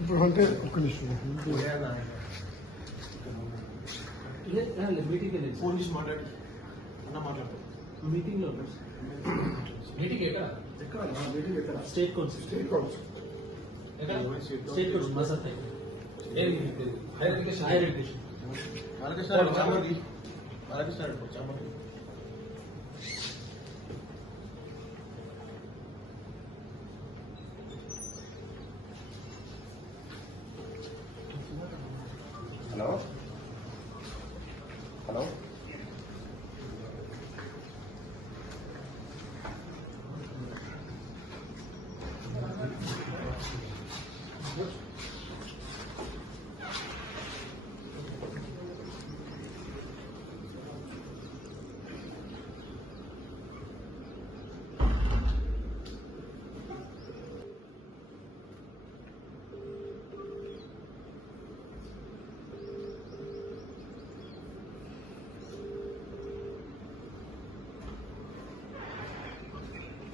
ఇప్పుడు అంటే ఒక్క నిమిషం మీటింగ్ ఫోన్ చేసి మాట్లాడు అన్న మాట్లాడు మీటింగ్ లో మీటింగ్ ఎక్కడ మీటింగ్ ఎక్కడ state council state council state council మసాత్ higher education hello hello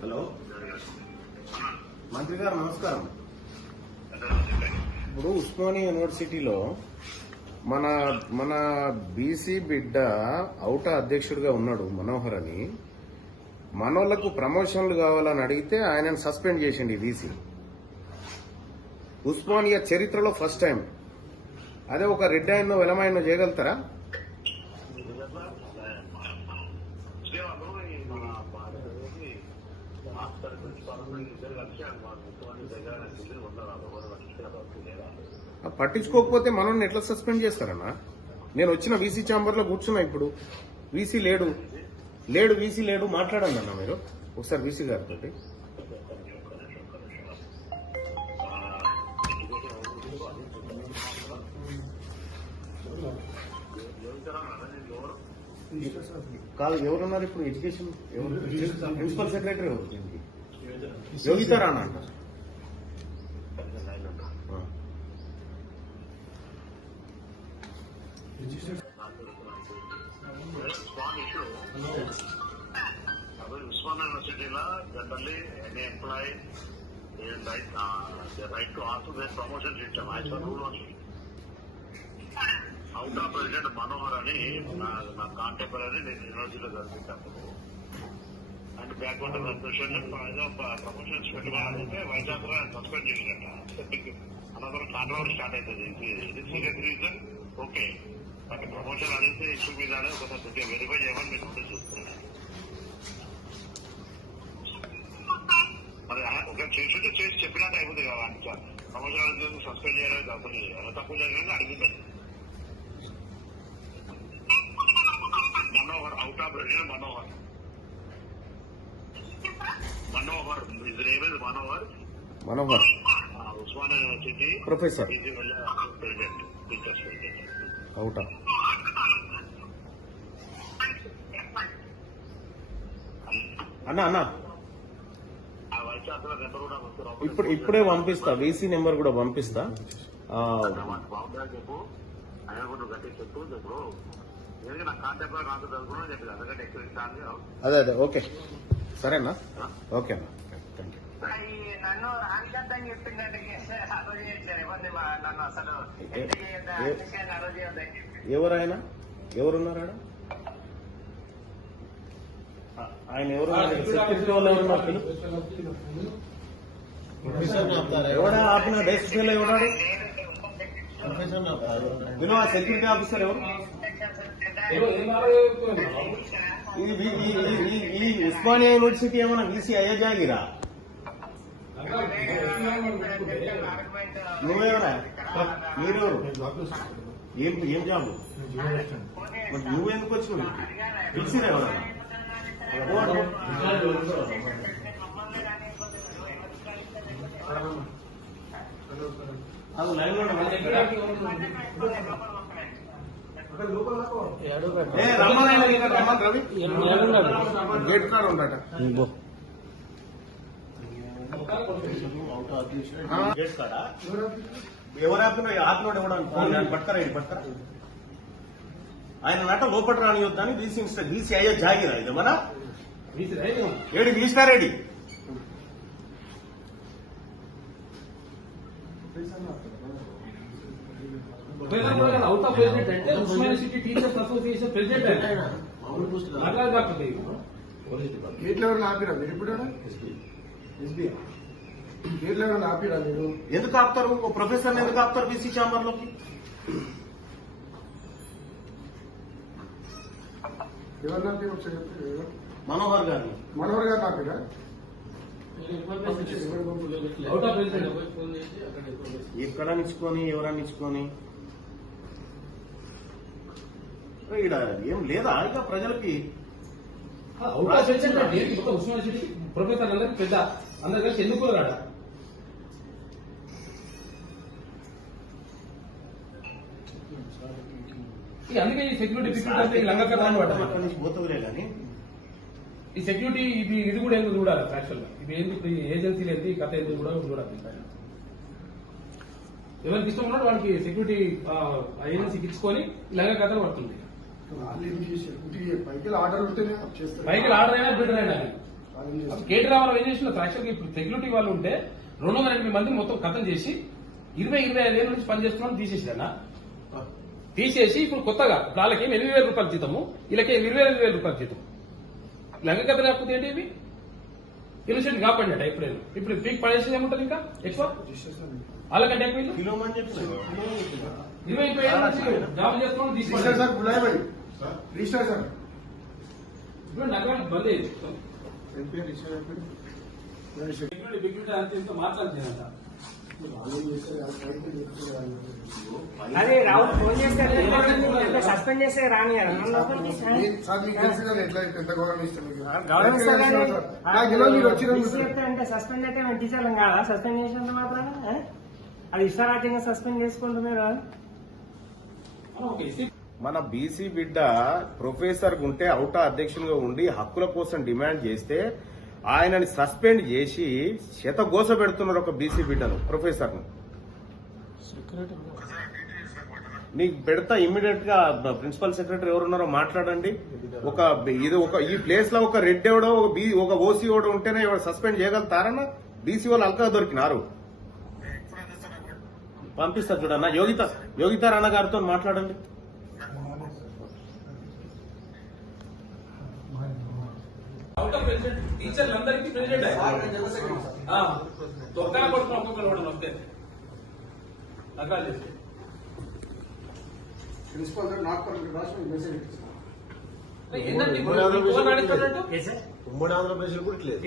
hello మంత్రి గారు నమస్కారం. ఇప్పుడు ఉస్మానియా యూనివర్సిటీలో మన మన బీసీ బిడ్డ ఔటా అధ్యక్షుడిగా ఉన్నాడు మనోహర్ అని. మనోళ్లకు ప్రమోషన్లు కావాలని అడిగితే ఆయనను సస్పెండ్ చేసింది వీసీ. ఉస్మానియా చరిత్రలో ఫస్ట్ టైం. అదే ఒక రెడ్ ఆయన్నో వెలమాయన్నో చేయగలుగుతారా? పట్టించుకోకపోతే మనల్ని ఎట్లా సస్పెండ్ చేస్తారన్నా? నేను వచ్చిన వీసీ ఛాంబర్ లో కూర్చున్నా. ఇప్పుడు వీసీ లేడు వీసీ లేడు మాట్లాడండి అన్న మీరు ఒకసారి వీసీ గారితో. కాదు, ఎవరున్నారు ఇప్పుడు? ఎడ్యుకేషన్ ప్రిన్సిపల్ సెక్రటరీ ఎవరు దీనికి? యోగితా రాణా అంట. Usman University generally any employee right to ask for their promotion system. I saw rule only. Out of President Manohar ani na contemporary university జరిపించారు. And backward question promotion పెట్టాలంటే Vizag suspend చేసినట్ట. another controversy start అవుతుంది. ఇది serious reason okay, but promotion అనేది issue మీదనే ఒకసారి verify చేయమని మీరు నోటీస్ చూస్తున్నాను. మరి ఒక చేస్తుంటే చేసి చెప్పినట్టు అయిపోతుంది కదా. అంటే ప్రమోషన్ అనేది సస్పెండ్ చేయడానికి తప్పు అలా తప్పు జరిగిందని అడిగింది Manohar. Out of president Manohar is name is Manohar Osmania university professor president teachers president అవుటా. అన్నా ఇప్పుడే పంపిస్తా, వీసీ నెంబర్ కూడా పంపిస్తా. చెప్పు ఆయన కూడా గట్టి చెప్పు. ఇప్పుడు నా కాంటాక్ట్ నాతో చదువుకున్నా చెప్పి అందుకంటే ఎక్కువ అదే ఓకే సరేనా? ఓకే అన్న, థ్యాంక్ యూ. నన్ను రానికద్దని చెప్పిందంటే నన్ను అసలు ఎవరైనా ఎవరున్నారా? ఆయన ఎవరు? సెక్యూరిటీ వాళ్ళు ఎవరున్నారు? ఎవడా ఆపిన డెస్క్లో ఎవడాడు? వినో ఆ సెక్యూరిటీ ఆఫీసర్ ఎవరు? ఈ ఉస్మానియా యూనివర్సిటీ ఏమన్నా వీసీ అయ్యా జాగిరా? నువ్వేమన్నా? మీరెవరు? ఏం జాబు? నువ్వెందుకు వచ్చినావు? పిలిచిరా ఎవరన్నా? అది లైన్ లో గేట్ కాడ ఉండట. గేట్ కాడ ఎవరు ఆపినోడు ఎవడు పట్టుకరా ఇది పట్టుకరా ఆయన నట లోపల రానియొద్దని బీసీ అయ్యే జాగిరా ఇది మన ఏడి తీసినారేడి అవుట్ ఆఫ్ ప్రెసిడెంట్ అంటే Osmania city teachers association president ఆయన అట్లా కాకపోతే గేట్ లెవెల్ ఆపిరా మీరు ఇప్పుడు ఎస్బీ గేట్ లెవెల్ ఆపిరా మీరు ఎందుకు ఆపుతారు ఓ ప్రొఫెసర్ ఎందుకు ఆపుతారు బీసీ ఛాంబర్ లోకి ఎవరు ఆపి ఒకసారి చెప్పండి. మనోహర్ గారిని మనోహర్ గారు ఆపిరా అవుట్ ఆఫ్ ప్రెసిడెంట్ ఎక్కడ నిచ్చుకొని ఎవరని నిచ్చుకొని ఈడ ఏం లేదా ఇక ప్రజలకి అవుట్ ఆఫ్ ప్రెసిడెంట్ అంటే మొత్తం ఉస్మానియా సిటీ ప్రొఫెసర్ అందరికి పెద్ద అందరు కలిసి ఎందుకు రాడ అందుకే ఈ సెక్యూరిటీ అంటే లంగకరాన్ని పడ్డా అక్కడి నుంచి పోతుందిలే కానీ ఈ సెక్యూరిటీ ఇది కూడా ఎందుకు చూడాలి యాక్చువల్ గా ఇది ఎందుకు ఏజెన్సీలు ఏంటి ఈ కథ ఎందుకు కూడా చూడాలి ఎవరికి ఇష్టం ఉన్నాడు వాడికి సెక్యూరిటీ ఏజెన్సీకి ఇచ్చుకొని ఇలాగ కథలు పడుతుంది పైకి ఆర్డర్ ఉంటేనే చేస్తారు బైక్ ఆర్డర్ అయినా బిల్డర్ అయినా కేటీ రామారావు ఏం చేసిన యాక్చువల్గా ఇప్పుడు సెక్యూరిటీ వాళ్ళు ఉంటే 208 మంది మొత్తం కథం చేసి 25 ఏళ్ళ నుంచి పనిచేస్తున్నాను తీసేసినా తీసేసి ఇప్పుడు కొత్తగా వాళ్ళకి 8,000 రూపాయలు జీతము వీళ్ళకి 25,000 రూపాయలు జీతం లంగ కథ లేకపోతే ఏంటి ఇవి ఇన్సెంట్ కాపాడినట్ట ఎప్పుడైనా ఇప్పుడు పీక్ పడేసి ఏముంటుంది ఇంకా ఎక్కువ వాళ్ళకంటే ఎక్కువ ఇల్లు కిలోమని చెప్పిన 25 ఏళ్ళ నుంచి జాబ్ చేస్తున్నాం రిజిస్టర్ సార్ బులాయ్ భాయ్ రిజిస్టర్ సార్ ఇప్పుడు నగరాలు బంద్ అయ్యింది ఎంపీ రిజిస్టర్ అయిపోయింది సెక్యూరిటీ అంత ఇంత మాట్లాడుతుందంట అదే రావు ఫోన్ చేస్తే సస్పెండ్ చేస్తే రాని సార్ మీకు తెలుసు కదా ఎట్లా ఎంత గౌరవం ఇస్తాను అంటే సస్పెండ్ అయితే మేము టీచర్లం కాదా సస్పెండ్ చేసినంత మాత్రం అది ఇష్టారాజ్యంగా సస్పెండ్ చేసుకుంటున్నారు. మన బీసీ బిడ్డ ప్రొఫెసర్ ఉంటే అవుటా అధ్యక్షునిగా ఉండి హక్కుల కోసం డిమాండ్ చేస్తే ఆయనని సస్పెండ్ చేసి శతగోస పెడుతున్నారు ఒక బీసీ బిడ్డను ప్రొఫెసర్ ను. నీకు పెడతా ఇమ్మీడియట్ గా ప్రిన్సిపల్ సెక్రటరీ ఎవరున్నారో మాట్లాడండి. ఈ ప్లేస్ లో ఒక రెడ్ ఎవడో ఒక ఓసీ ఎవడో ఉంటేనే సస్పెండ్ చేయగలుగుతారన్న. బీసీ వాళ్ళు అల్కా దొరికినారు. పంపిస్తారు చూడన్న యోగిత రాణా గారితో మాట్లాడండి. అవుట్ ఆఫ్ ప్రెసిడెంట్ టీచర్లందరికీ ప్రెసిడెంట్ తొక్కన కొడుకుని ఒక్కొక్కరు కూడా వస్తే రకాలు చేస్తే ప్రిన్సిపల్ సార్ నాకు రాష్ట్రం మెసేజ్ ఇస్తాను. ఏంటంటే ఫోన్ అడుగుతున్నట్టు ఉమ్మడి ఆంధ్రప్రదేశ్ కూడా ఇట్లేదు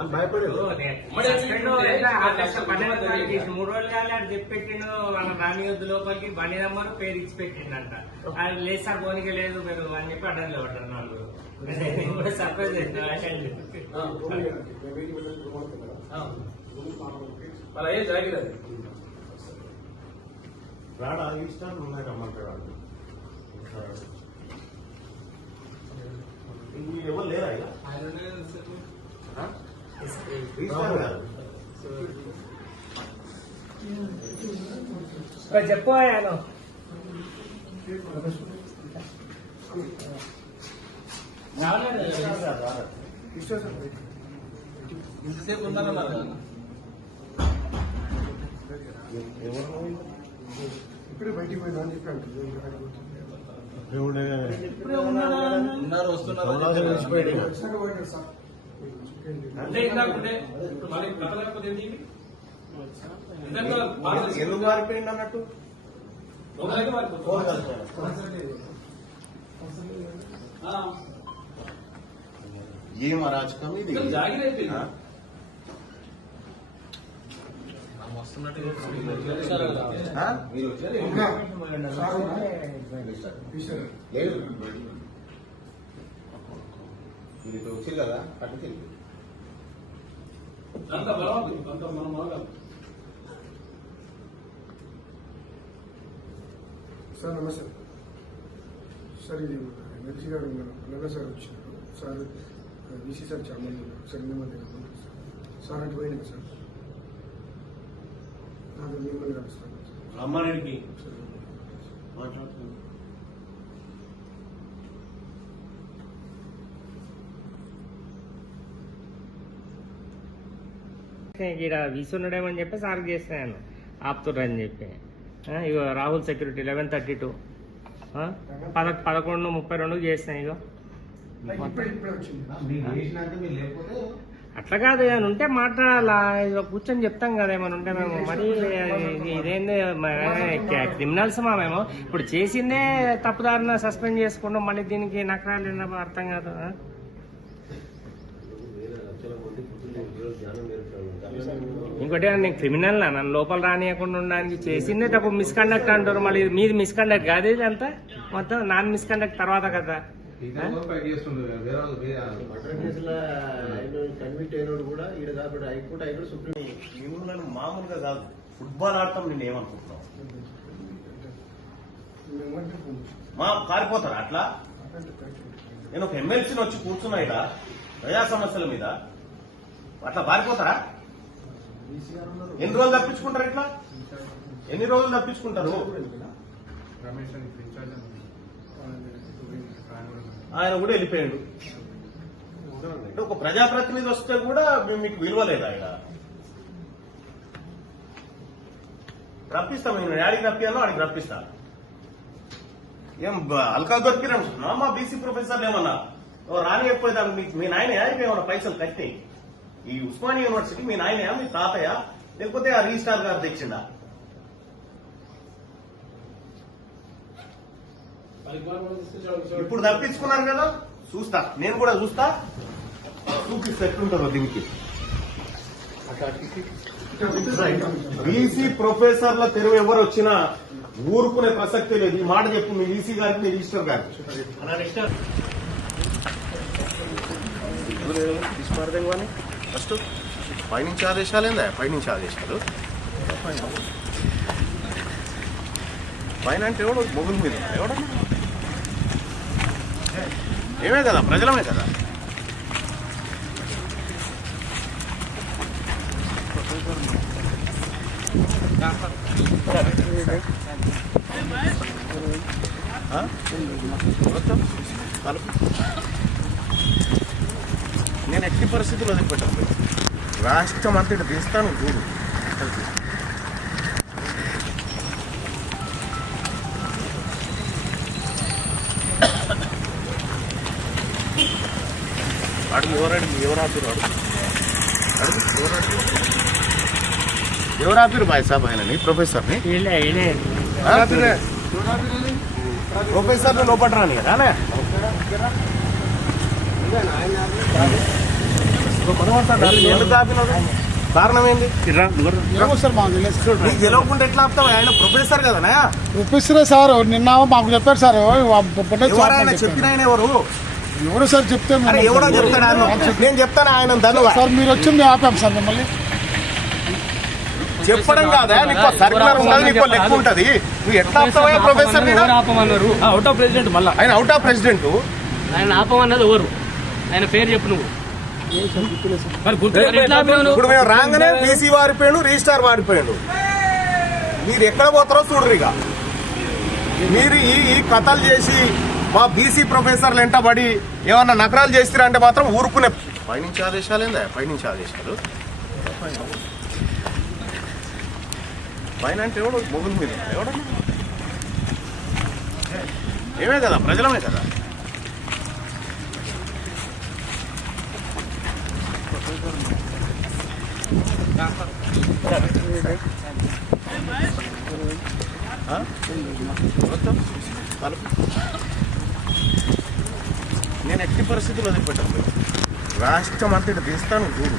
అని భయపడేది. 3 రోజులు కాలే అది చెప్పెట్టిండు వాళ్ళ రానియొద్దు లోపలికి బండి నెంబర్ పేరు ఇచ్చి పెట్టిండంట. అది లేదు సార్ పోనీకి లేదు మీరు అని చెప్పి అడ్డంలో పడ్డారు వాళ్ళు కూడా సర్ప్రైజ్ అలా ఏం జరిగింది అది రాడా ఇష్టాలు ఉన్నాయి రమ్మంటాడు. ఎవరు లేరా చెప్పు ఇంతసేపు ఉన్నారన్నారు. ఇప్పుడే బయటికి పోయినా అని చెప్పి అంటుంది. ఉన్నారు వస్తున్నారు అంటే ఇందాకుంటే ఇప్పుడు మళ్ళీ కథ లేకపోతే ఏంటి ఎందుకు మారిపోయింది అన్నట్టు ఏం అరాచకం ఇది. జాగిరైపోయింది మీరు లేదు మీరు ఇటు వచ్చి కదా అటు తిరిగి అంత బలవంతం అంత మనం మొదలు సార్ నమస్తే సార్. ఇది ఎమ్మెల్సీ గారు నల్ల సార్ వచ్చినారు సార్. బీసీ సార్ చాలా మంది సార్ ఎన్ని మంది సార్ అటు పోయినా సార్ నాకు మీకు నడుస్తాను రమ్మారెడ్డికి మాట్లాడుతున్నాను. ఇక్కడ వీసున్నాడేమని చెప్పి సార్కి చేసినాను ఆపుతుర్రని చెప్పి ఇగో రాహుల్ సెక్యూరిటీ 11:32 11:32 చేసినా ఇగో ఇప్పుడే వచ్చింది. అట్లా కాదు ఏమైనా ఉంటే మాట్లాడాలా ఇదిగో కూర్చొని చెప్తాం కదా ఏమైనా ఉంటే మేము మరి ఇదేంది క్రిమినల్స్ మేము ఇప్పుడు చేసిందే తప్పుదారిన సస్పెండ్ చేసుకుంటాం మళ్ళీ దీనికి నకరాలు ఏందో అర్థం కాదు. ఇంకోటి నేను క్రిమినల్ నన్ను లోపల రానియకుండా ఉండడానికి చేసిందే తప్పు మిస్కండక్ట్ అంటారు మళ్ళీ మీది మిస్కండక్ట్ కాదు ఇది అంతా మొత్తం నాన్ మిస్కండక్ట్ తర్వాత కదా. కన్విట్ అయినోడు కూడా ఈడ కాబట్టి హైకోర్టు హైకోర్టు సుప్రీం మిమ్మల్ని మామూలుగా కాదు ఫుట్బాల్ ఆడటం నేను ఏమనుకుంటున్నావు మా పారిపోతారా అట్లా? నేను ఒక ఎమ్మెల్సీని వచ్చి కూర్చున్నా ఇక్కడ ప్రజా సమస్యల మీద అట్లా పారిపోతారా? ఎన్ని రోజులు తప్పించుకుంటారు ఇట్లా? ఎన్ని రోజులు తప్పించుకుంటారు? ఆయన కూడా వెళ్ళిపోయాడు. అంటే ఒక ప్రజాప్రతినిధి వస్తే కూడా మీకు విలువ లేదు. ఆయన రప్పిస్తాం మేము యాడికి రప్పియాలో ఆడికి రప్పిస్తా. ఏం అల్కా దొరికినా మా బీసీ ప్రొఫెసర్లు ఏమన్నా రాని ఎప్పుడైతే మీ నాయన యాడికి ఏమన్నా పైసలు కట్టి ఈ ఉస్మానియా యూనివర్సిటీ మీ నాయన మీ తాతయ్య లేకపోతే ఆ రిజిస్ట్రార్ గారు తెచ్చిందా? ఇప్పుడు తప్పించుకున్నారు కదా చూస్తా నేను కూడా చూస్తా చూపిస్తే ఎట్లుంటుందో దీనికి. బీసీ ప్రొఫెసర్ల తెరువు ఎవరు వచ్చినా ఊరుకునే ప్రసక్తి లేదు. ఈ మాట చెప్పు మీ ఈసీ గారికి మీ రిజిస్టర్ గారికి. ఫస్ట్ పైనుంచి ఆదేశాలు ఏందా? పైనుంచి ఆదేశాలు పైన అంటే ఎవడు మొగుల మీద ఎవడన్నా ఏమే కదా ప్రజలమే కదా. నేను ఎట్టి పరిస్థితుల్లో వదిలిపెట్టాను. రాష్ట్రం అంతటి తీస్తాను చూడు. అడుగు ఎవరాపిరు ఎవరాపిరు బాయ్ సాబ్ ఆయన ప్రొఫెసర్ని ప్రొఫెసర్ని లోపల రాని కదా ఎందుకు ఆపినాడు? కారణం ఏంటి? నీకు గెలవకుండా ఎట్లా ఆపుతావు? ఆయన ప్రొఫెసర్ కదనా? ప్రొఫెసరే సార్ నిన్న మాకు చెప్పారు సార్. ఆయన చెప్పిన ఆయన ఎవరు సార్ చెప్తే ఎవడో చెప్తాడు. నేను చెప్తాను ఆయన ధన్యవాదాలు సార్. మీరు వచ్చి మేము ఆపాం సార్ మిమ్మల్ని. చెప్పడం కాదా నీకు సర్కులర్ ఉండదు, నీకు లెక్క ఉంటది. నువ్వు ఎట్లా ఆపుతావా ప్రొఫెసర్? ఆపమన్నారు అవుట్ ఆఫ్ ప్రెసిడెంట్. మళ్ళీ ఆయన అవుట్ ఆఫ్ ప్రెసిడెంట్. ఆయన ఆపమన్నది ఎవరు? ఆయన పేరు చెప్పు నువ్వు. ఇప్పుడు మేము రాగానే బీసీ వారిపోయాడు, రిజిస్టార్ వారిపోయాడు. మీరు ఎక్కడ పోతారో చూడరు. ఇక మీరు ఈ కథలు చేసి మా బీసీ ప్రొఫెసర్లు వెంటబడి ఏమన్నా నకరాలు చేస్తారంటే మాత్రం ఊరుకునే. పైనుంచి ఆదేశాలు ఏందా? పైనుంచి ఆదేశాలు పైన అంటే ఎవడు మొగుల మీద ఎవడన్నా ఏమే కదా ప్రజలమే కదా. నేను ఎట్టి పరిస్థితుల్లో వదిలిపెట్టాను. రాష్ట్రం అంతటి తీస్తాను చూడు.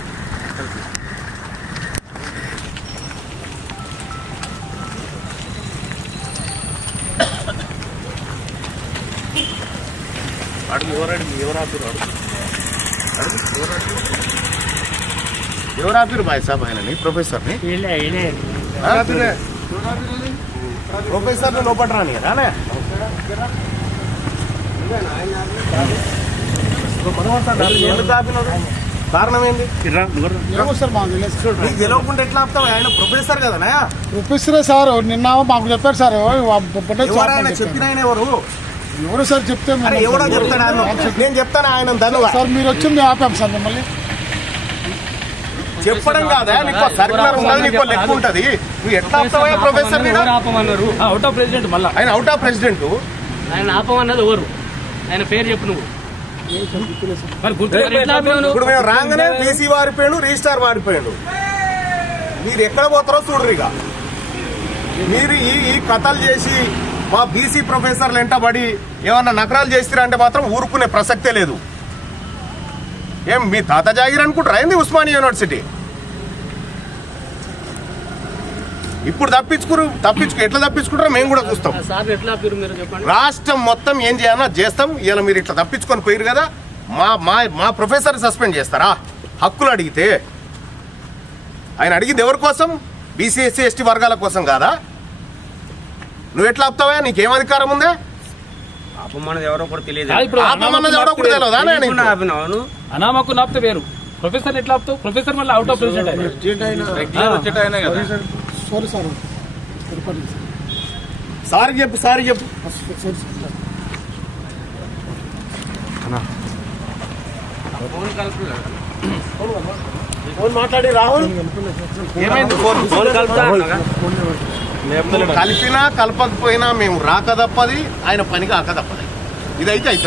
అడుగు ఎవరాపిరు ఎవరాపిరు బాయ్ సాబ్ ఆయన ప్రొఫెసర్ని ప్రొఫెసర్ని లోపల రాని కదా ఎందుకు ఆపినాడు? కారణం ఏంది? ఏమో సార్ మాకు తెలియదు సార్. నీకు తెలియకుండా ఎట్లా ఆపుతావు? ఆయన ప్రొఫెసర్ కదనా? ప్రొఫెసరే సార్ నిన్న మాకు చెప్పారు సార్ ఎవరైనా చెప్పిన ఆయన ఎవరు? ఎవరు సార్ చెప్తే మేము- అరే ఎవడో చెప్తాడు ఆయన. నేను చెప్తాను ఆయన ధన్యవాదాలు. సార్ మీరు వచ్చి మేము ఆపాం సార్ మిమ్మల్ని. చెప్పడం కాదా? నీకు సర్కులర్ ఉంటుంది, నీకు లెక్క ఉంటది. నువ్వు ఎట్లా ఆపుతావా ప్రొఫెసర్? ఆపమన్నారు అవుట్ ఆఫ్ ప్రెసిడెంట్ మళ్ళా ఆయన అవుట్ ఆఫ్ ప్రెసిడెంట్. ఆయన ఆపమన్నది ఎవరు? ఆయన పేరు చెప్పు నువ్వు. మరి గుర్తు ఎట్లా ఆపావు నువ్వు? ఇప్పుడు మేము రాగానే బీసీ వారిపోయాడు, రిజిస్టార్ వారిపోయాడు. మీరు ఎక్కడ పోతారో చూడరు. ఇక మీరు ఈ కథలు చేసి మా బీసీ ప్రొఫెసర్లు వెంటబడి ఏమన్నా నకరాలు చేస్తారంటే మాత్రం ఊరుకునే ప్రసక్తే లేదు. ఏం మీ తాత జాగిర్ అనుకుంటారా ఏంది ఉస్మానియా యూనివర్సిటీ? ఇప్పుడు ఎట్లా తప్పించుకుంటారో మేము కూడా చూస్తాం. సార్ ఎట్లా ఆపారు మీరు చెప్పండి. రాష్ట్రం మొత్తం ఏం చేయాలో చేస్తాం. ఇలా మీరు ఇట్లా తప్పించుకొని పోయారు కదా, మా ప్రొఫెసర్ సస్పెండ్ చేస్తారా? హక్కులు అడిగితే ఆయన అడిగింది ఎవరి కోసం? బీసీ ఎస్సీ ఎస్టీ వర్గాల కోసం కాదా? నువ్వు ఎట్లా ఆపుతావా? నీకేం అధికారం ఉందా? ఆపమన్నది ఎవరో కూడా తెలియదు. ఇప్పుడు ఆపమన్నది ఎవడో కూడా తెలియదా? ఆపినావు అనామకు నాపితే వేరు. ప్రొఫెసర్ ఎట్లా ఆపుతావు? ప్రొఫెసర్ మళ్ళీ అవుట్ ఆఫ్ ప్రెసిడెంట్ ఆయన. సారీ సార్ పొరపాటు సార్. సారీ చెప్పు. Sorry sir. ఫోన్ మాట్లాడి రాహుల్ ఏమైంది? ఫోన్ కలిపినా కలపకపోయినా మేము రాక తప్పది, ఆయన పని కాక తప్పది. ఇదైతే